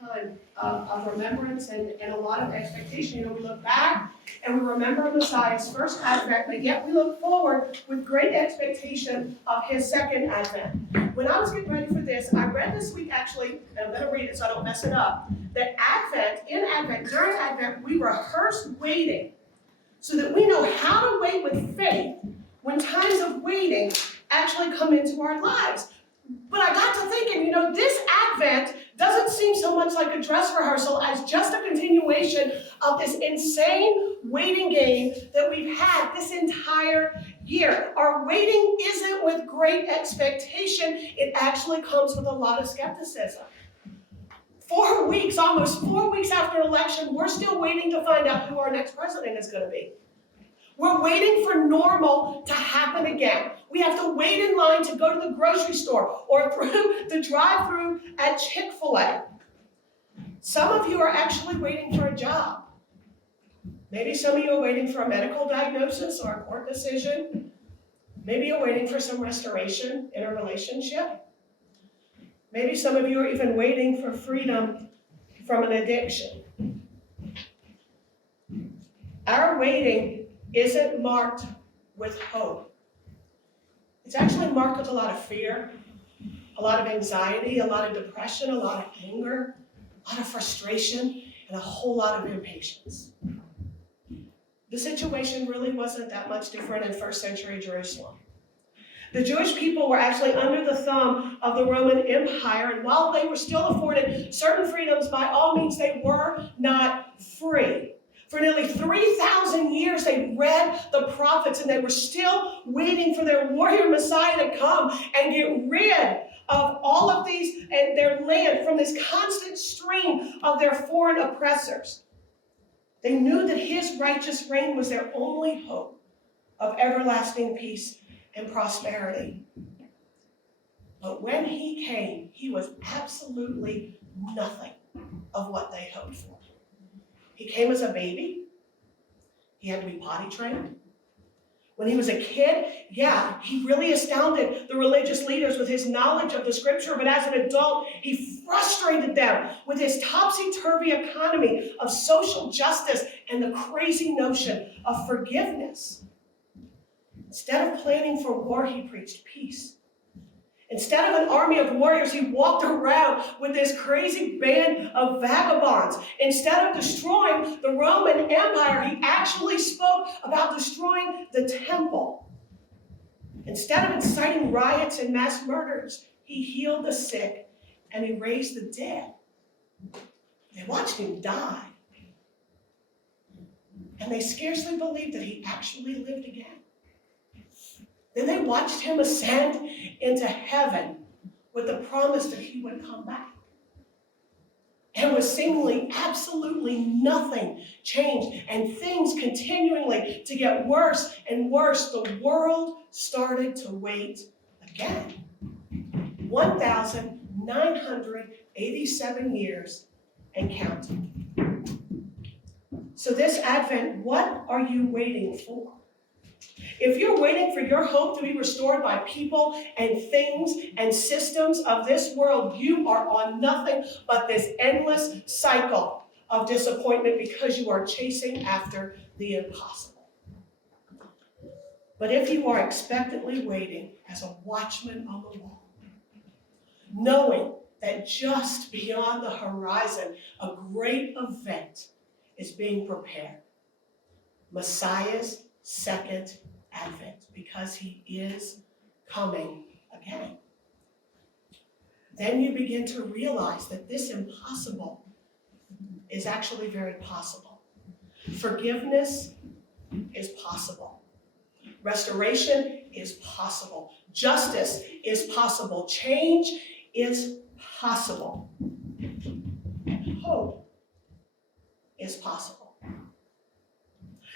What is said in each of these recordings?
time of remembrance and a lot of expectation. You know, we look back and we remember Messiah's first advent, but yet we look forward with great expectation of his second advent. When I was getting ready for this, I read this week actually, and I'm going to read it so I don't mess it up, that during Advent, we rehearse waiting so that we know how to wait with faith when times of waiting actually come into our lives. But I got to thinking, you know, this Advent doesn't seem so much like a dress rehearsal as just a continuation of this insane waiting game that we've had this entire year. Our waiting isn't with great expectation. It actually comes with a lot of skepticism. 4 weeks, almost 4 weeks after election, we're still waiting to find out who our next president is going to be. We're waiting for normal to happen again. We have to wait in line to go to the grocery store or through the drive-thru at Chick-fil-A. Some of you are actually waiting for a job. Maybe some of you are waiting for a medical diagnosis or a court decision. Maybe you're waiting for some restoration in a relationship. Maybe some of you are even waiting for freedom from an addiction. Our waiting isn't marked with hope. It's actually marked with a lot of fear, a lot of anxiety, a lot of depression, a lot of anger, a lot of frustration, and a whole lot of impatience. The situation really wasn't that much different in first century Jerusalem. The Jewish people were actually under the thumb of the Roman Empire, and while they were still afforded certain freedoms, by all means they were not free. For nearly 3,000 years, they read the prophets, and they were still waiting for their warrior Messiah to come and get rid of all of these and their land from this constant stream of their foreign oppressors. They knew that his righteous reign was their only hope of everlasting peace and prosperity. But when he came, he was absolutely nothing of what they hoped for. He came as a baby. He had to be potty trained. When he was a kid, he really astounded the religious leaders with his knowledge of the scripture, but as an adult, he frustrated them with his topsy-turvy economy of social justice and the crazy notion of forgiveness. Instead of planning for war, he preached peace. Instead of an army of warriors, he walked around with this crazy band of vagabonds. Instead of destroying the Roman Empire, he actually spoke about destroying the temple. Instead of inciting riots and mass murders, he healed the sick and he raised the dead. They watched him die. And they scarcely believed that he actually lived again. Then they watched him ascend into heaven with the promise that he would come back. And with seemingly absolutely nothing changed and things continually to get worse and worse, the world started to wait again. 1,987 years and counting. So this Advent, what are you waiting for? If you're waiting for your hope to be restored by people and things and systems of this world, you are on nothing but this endless cycle of disappointment because you are chasing after the impossible. But if you are expectantly waiting as a watchman on the wall, knowing that just beyond the horizon, a great event is being prepared, Messiah's second Advent, because he is coming again. Then you begin to realize that this impossible is actually very possible. Forgiveness is possible. Restoration is possible. Justice is possible. Change is possible. And hope is possible.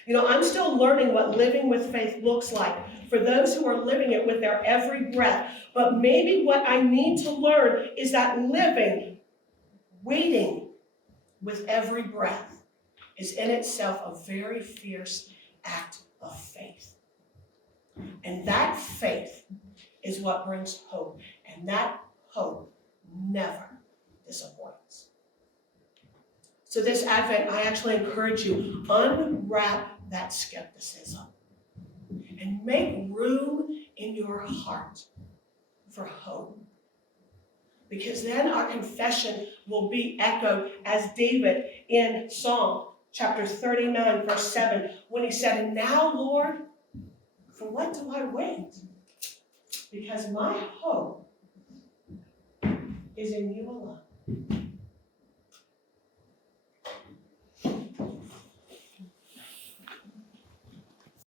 You know, I'm still learning what living with faith looks like for those who are living it with their every breath. But maybe what I need to learn is that waiting with every breath is in itself a very fierce act of faith. And that faith is what brings hope. And that hope never disappoints. So this Advent, I actually encourage you, unwrap that skepticism and make room in your heart for hope. Because then our confession will be echoed as David in Psalm chapter 39, verse 7, when he said, "And now, Lord, for what do I wait? Because my hope is in you alone."